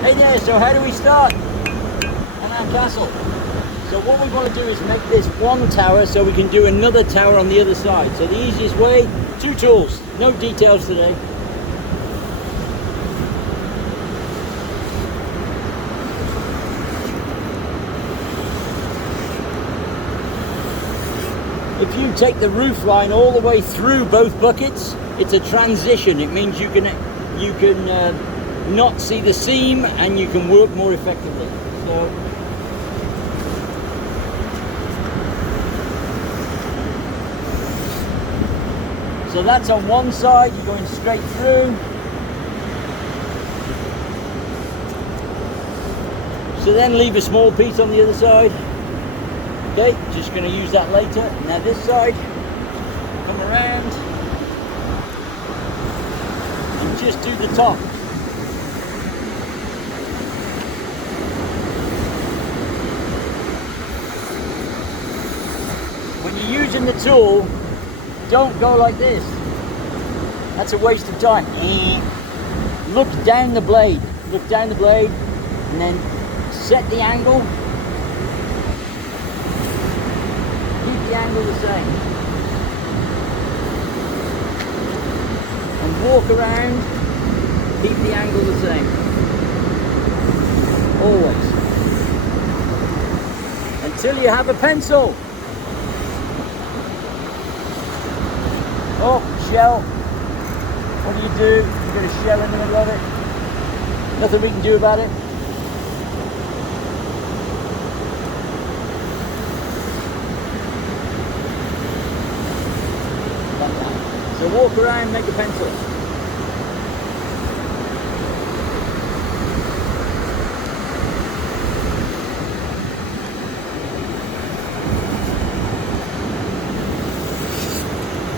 Hey there, so how do we start an Sandcastle? So what we want to do is make this one tower so we can do another tower on the other side. So the easiest way, 2 tools, no details today. If you take the roof line all the way through both buckets, it's a transition. It means you can not see the seam and you can work more effectively. So that's on one side, you're going straight through. So then leave a small piece on the other side. Okay, just going to use that later. Now this side, come around and just do the top. When you're using the tool, don't go like this. That's a waste of time. Look down the blade. Look down the blade and then set the angle. Keep the angle the same. And walk around. Keep the angle the same. Always. Until you have a pencil. Oh, shell. What do? You've got a shell in the middle of it. Nothing we can do about it. Like that. So walk around, make a pencil.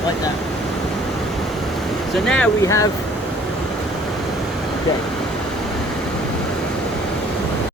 Like that. So now we have